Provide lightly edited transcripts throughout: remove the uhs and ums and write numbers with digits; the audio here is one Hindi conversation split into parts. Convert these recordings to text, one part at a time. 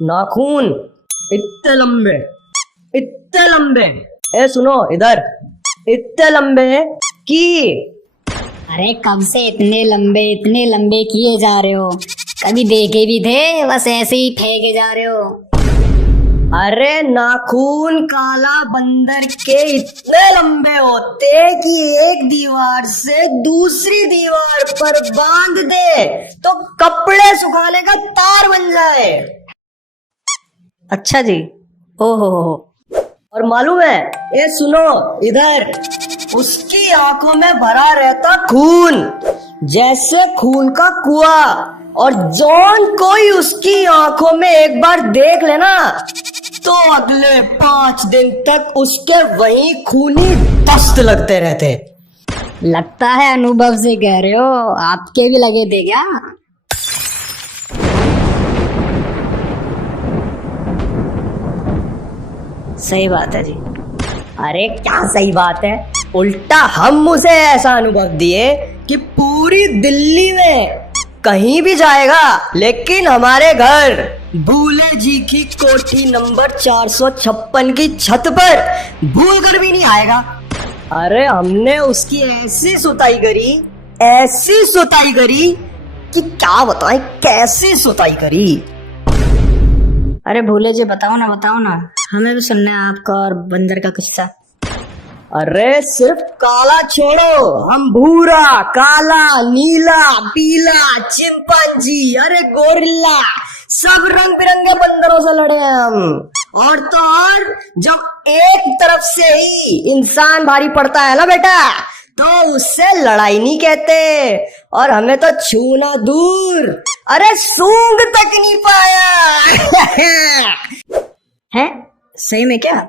नाखून इतने लंबे, इतने लंबे। ए सुनो इधर, इतने लंबे कि अरे कब से इतने लंबे किए जा रहे हो? कभी देखे भी थे? बस ऐसे ही फेंके जा रहे हो। अरे नाखून काला बंदर के इतने लंबे होते कि एक दीवार से दूसरी दीवार पर बांध दे तो कपड़े सुखाने का तार बन जाए। अच्छा जी, ओहो हो। और मालूम है, ये सुनो इधर, उसकी आंखों में भरा रहता खून, जैसे खून का कुआं। और जौन कोई उसकी आंखों में एक बार देख लेना तो अगले 5 दिन तक उसके वही खूनी दस्त लगते रहते। लगता है अनुभव से कह रहे हो। आपके भी लगे थे क्या? सही बात है जी। अरे क्या सही बात है, उल्टा हम उसे ऐसा अनुभव दिए कि पूरी दिल्ली में कहीं भी जाएगा लेकिन हमारे घर भूले जी की कोठी नंबर 456 की छत पर भूल कर भी नहीं आएगा। अरे हमने उसकी ऐसी सुताई करी, ऐसी सुताई करी कि क्या बताएं, कैसी सुताई करी। अरे भूले जी बताओ ना, हमें भी सुनना है आपका और बंदर का किस्सा। अरे सिर्फ काला छोड़ो, हम भूरा, काला, नीला, पीला, चिंपांजी, अरे गोरिल्ला, सब रंग बिरंगे बंदरों से लड़े हैं हम। और तो और जब एक तरफ से ही इंसान भारी पड़ता है ना बेटा, तो उससे लड़ाई नहीं कहते। और हमें तो छूना दूर, अरे सूंघ तक नहीं पाया। है सही में क्या?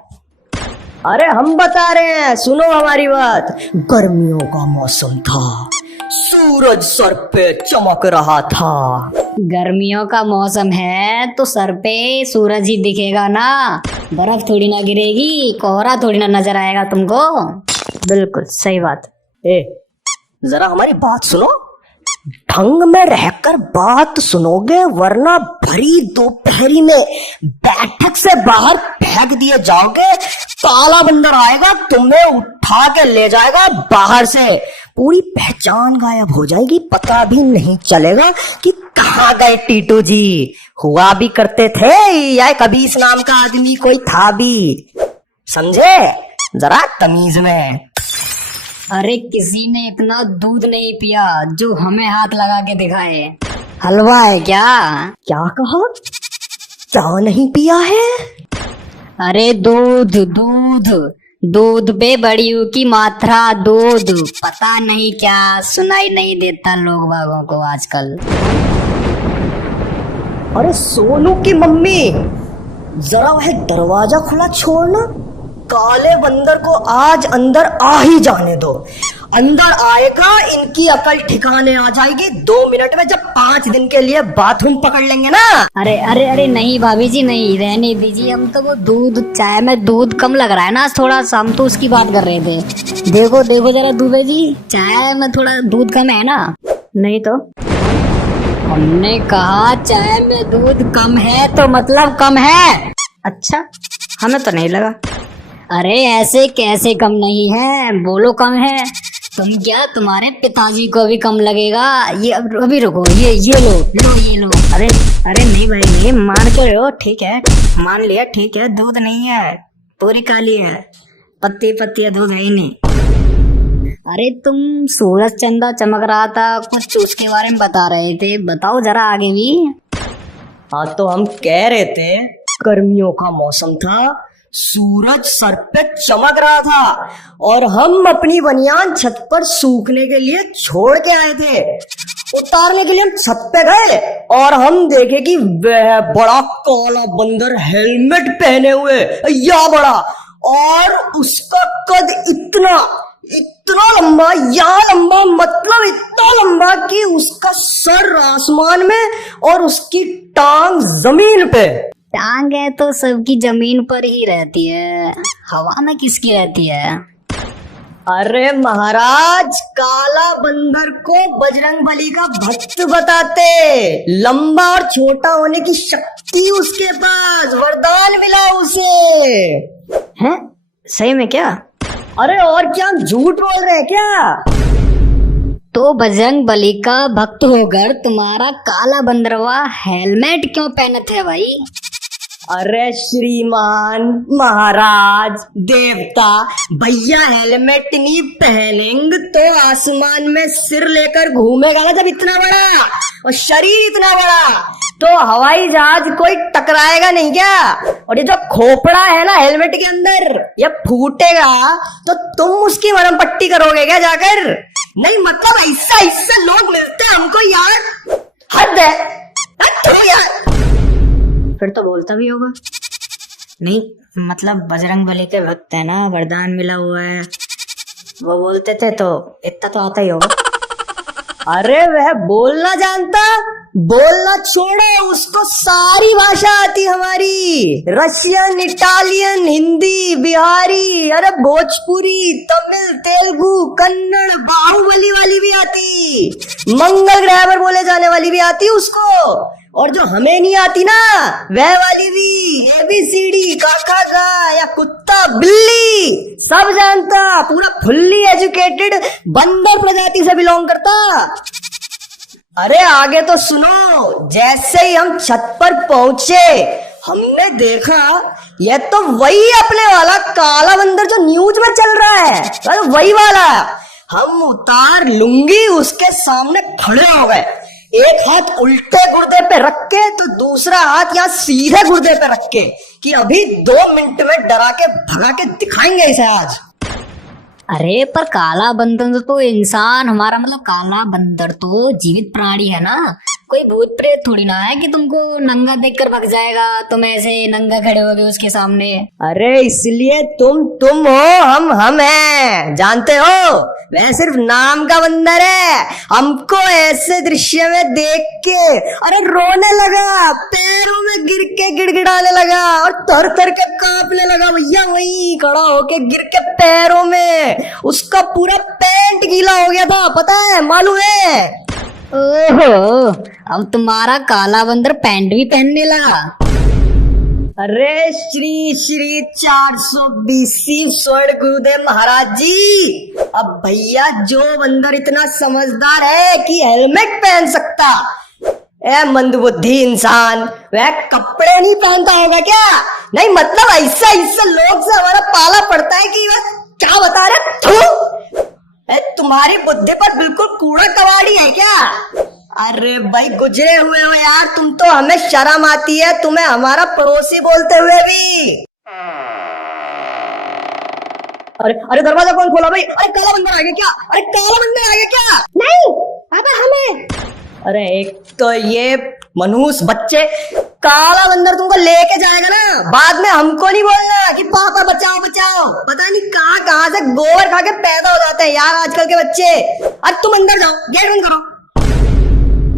अरे हम बता रहे हैं, सुनो हमारी बात। गर्मियों का मौसम था, सूरज सर पे चमक रहा था। गर्मियों का मौसम है तो सर पे सूरज ही दिखेगा ना, बर्फ थोड़ी ना गिरेगी, कोहरा थोड़ी ना नजर आएगा तुमको। बिल्कुल सही बात। ए जरा हमारी बात सुनो, ढंग में रहकर बात सुनोगे वरना भरी दोपहरी में बैठक से बाहर फेंक दिए जाओगे। काला बंदर आएगा, तुम्हें उठा के ले जाएगा बाहर से, पूरी पहचान गायब हो जाएगी, पता भी नहीं चलेगा कि कहाँ गए टीटू जी। हुआ भी करते थे या कभी इस नाम का आदमी कोई था भी, समझे? जरा तमीज में। अरे किसी ने इतना दूध नहीं पिया जो हमें हाथ लगा के दिखाए। हलवा है क्या? क्या कहा? क्या नहीं पिया है? अरे दूध पे बड़ियों की मात्रा, दूध। पता नहीं क्या सुनाई नहीं देता लोग बागों को आजकल। अरे सोनू की मम्मी, जरा वह दरवाजा खुला छोड़ना, काले बंदर को आज अंदर आ ही जाने दो। अंदर आएगा, इनकी अकल ठिकाने आ जाएगी 2 मिनट में, जब 5 दिन के लिए बाथरूम पकड़ लेंगे ना। अरे अरे अरे नहीं भाभी जी, नहीं, रहने दीजिए। हम तो वो दूध, चाय में दूध कम लग रहा है ना थोड़ा सा, हम तो उसकी बात कर रहे थे। देखो जरा दुबे जी, चाय में थोड़ा दूध कम है ना? नहीं तो हमने कहा चाय में दूध कम है तो मतलब कम है। अच्छा, हमें तो नहीं लगा। अरे ऐसे कैसे कम नहीं है, बोलो कम है। तुम क्या, तुम्हारे पिताजी को भी कम लगेगा। ये अभी रुको, ये लो। अरे नहीं भाई, नहीं मान के रहो, ठीक है, मान लिया, ठीक है, दूध नहीं है, पूरी काली है, पत्ती दूध है ही नहीं। अरे तुम सूरज चंदा चमक रहा था, कुछ उसके बारे में बता रहे थे, बताओ जरा आगे भी। हाँ तो हम कह रहे थे, गर्मियों का मौसम था, सूरज सर पे चमक रहा था और हम अपनी बनियान छत पर सूखने के लिए छोड़ के आए थे। उतारने के लिए हम छत पे गए और हम देखे कि वह बड़ा काला बंदर हेलमेट पहने हुए, या बड़ा, और उसका कद इतना लंबा, या लंबा मतलब इतना लंबा कि उसका सर आसमान में और उसकी टांग जमीन पे। टांग है तो सबकी जमीन पर ही रहती है, हवा में किसकी रहती है? अरे महाराज, काला बंदर को बजरंगबली का भक्त बताते, लंबा और छोटा होने की शक्ति कि उसके पास वरदान मिला उसे। हैं? सही में क्या? अरे और क्या, हम झूठ बोल रहे हैं क्या? तो बजरंग बली का भक्त होकर तुम्हारा काला बंदरवा हेलमेट क्यों पहनते है भाई? अरे श्रीमान महाराज देवता, भैया हेलमेट नहीं पहनेंगे तो आसमान में सिर लेकर घूमेगा ना जब इतना बड़ा और शरीर इतना बड़ा, तो हवाई जहाज कोई टकराएगा नहीं क्या? और ये जो खोपड़ा है ना हेलमेट के अंदर, ये फूटेगा तो तुम उसकी मरहम पट्टी करोगे क्या जाकर? नहीं मतलब ऐसा ऐसा लोग मिलते हैं हमको यार, हद है। हद यार। फिर तो बोलता भी होगा। नहीं मतलब बजरंग बली के भक्त है ना, वरदान मिला हुआ है, वो बोलते थे तो इतना तो आता ही होगा। अरे वह बोलना जानता? बोलना छोड़ो, उसको सारी भाषा आती हमारी, रशियन, इटालियन, हिंदी, बिहारी, अरे भोजपुरी, तमिल, तेलुगु, कन्नड़, बाहुबली वाली भी आती, मंगल ग्रह पर बोले जाने वाली भी आती उसको, और जो हमें नहीं आती ना वह वाली भी, ABCD, काका का या कुत्ता बिल्ली सब जानता, पूरा फुल्ली एजुकेटेड बंदर प्रजाति से बिलोंग करता। अरे आगे तो सुनो, जैसे ही हम छत पर पहुंचे हमने देखा यह तो वही अपने वाला काला बंदर जो न्यूज में चल रहा है, अरे वही वाला। हम उतार लुंगी उसके सामने खड़े हो गए, एक हाथ उल्टे गुर्दे पे रख के तो दूसरा हाथ यहाँ सीधे गुर्दे पे रख के, कि अभी 2 मिनट में डरा के भगा के दिखाएंगे इसे आज। अरे पर काला बंदर तो इंसान, हमारा मतलब काला बंदर तो जीवित प्राणी है ना, कोई भूत प्रेत थोड़ी ना है कि तुमको नंगा देखकर भग जाएगा, तुम ऐसे नंगा खड़े होगे उसके सामने। अरे इसलिए तुम हो, हम हैं, जानते हो? वह सिर्फ नाम का बंदर है। हमको ऐसे दृश्य में देख के अरे रोने लगा, पैरों में गिर के गिड़गिड़ाने लगा और तर तर के कांपने लगा भैया, वहीं खड़ा होके गिर के पैरों में उसका पूरा पैंट गीला हो गया था, पता है, मालूम है? ओहो, अब तुम्हारा काला बंदर पैंट भी पहनने लगा। अरे श्री श्री 420 स्वर्ण गुरुदेव महाराज जी, अब भैया जो बंदर इतना समझदार है कि हेलमेट पहन सकता, ए मंदबुद्धि इंसान वह कपड़े नहीं पहनता होगा क्या? नहीं मतलब ऐसा ऐसा लोग से हमारा पाला पड़ता है कि वह क्या बता रहे, तुम्हारी बुद्धि पर बिल्कुल कूड़ा कबाड़ी है क्या? अरे भाई गुजरे हुए हो यार तुम तो, हमें शर्म आती है तुम्हें हमारा पड़ोसी बोलते हुए भी। अरे दरवाजा कौन खोला भाई? अरे काला बंदर आ गया क्या? अरे काला बंदर आ गया क्या? नहीं पापा हमें। अरे एक तो ये मनहूस बच्चे, काला बंदर तुमको लेके जाएगा ना, बाद में हमको नहीं बोलना कि पापा बचाओ बचाओ, पता नहीं कहाँ से गोबर खा के पैदा हो जाते हैं यार आजकल के बच्चे। अब तुम अंदर जाओ, गेट बंद करो।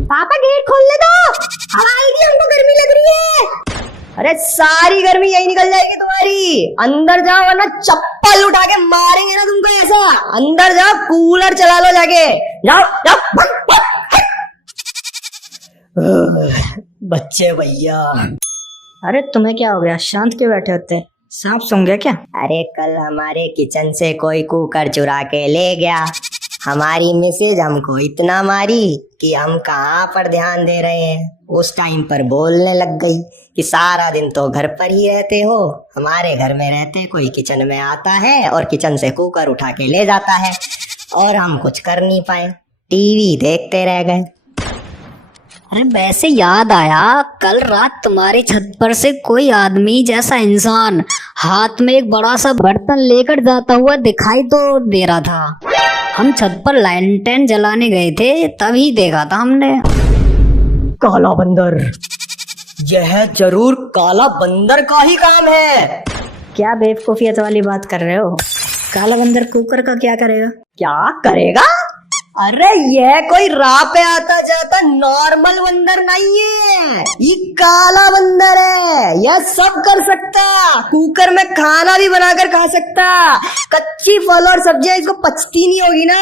पापा गेट खोलने दो, हवा आएगी, हमको गर्मी लग रही है। अरे सारी गर्मी यही निकल जाएगी तुम्हारी, अंदर जाओ वरना चप्पल उठा के मारेंगे ना तुमको ऐसा। अंदर जाओ, कूलर चला लो जाके, जाओ जाओ। बच्चे भैया। अरे तुम्हें क्या हो गया, शांत क्यों बैठे होते? सांप सूंघ गया क्या? अरे कल हमारे किचन से कोई कुकर चुरा के ले गया, हमारी मिसेज हमको इतना मारी कि हम कहाँ पर ध्यान दे रहे हैं, उस टाइम पर बोलने लग गई कि सारा दिन तो घर पर ही रहते हो, हमारे घर में रहते कोई किचन में आता है और किचन से कुकर उठा के ले जाता है, और हम कुछ कर नहीं पाए, टीवी देखते रह गए। अरे वैसे याद आया, कल रात तुम्हारी छत पर से कोई आदमी जैसा इंसान हाथ में एक बड़ा सा बर्तन लेकर जाता हुआ दिखाई तो दे रहा था। हम छत पर लैंटर्न जलाने गए थे तभी देखा था हमने। काला बंदर, यह जरूर काला बंदर का ही काम है। क्या बेवकूफियत वाली बात कर रहे हो? काला बंदर कुकर का क्या करेगा? क्या करेगा? अरे यह कोई राह पे आता जाता नॉर्मल बंदर नहीं है, ये काला बंदर है, यह सब कर सकता, कुकर में खाना भी बनाकर खा सकता, कच्ची फल और सब्जियां इसको पचती नहीं होगी ना,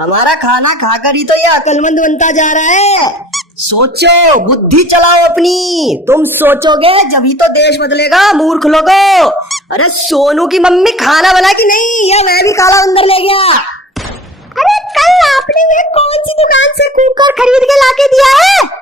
हमारा खाना खाकर ही तो ये अक्लमंद बनता जा रहा है। सोचो, बुद्धि चलाओ अपनी। तुम सोचोगे जब ही तो देश बदलेगा, मूर्ख लोगो। अरे सोनू की मम्मी खाना बना कि नहीं, या मैं भी काला अंदर ले गया? अरे कल आपने ये कौन सी दुकान से कुकर खरीद के लाके दिया है?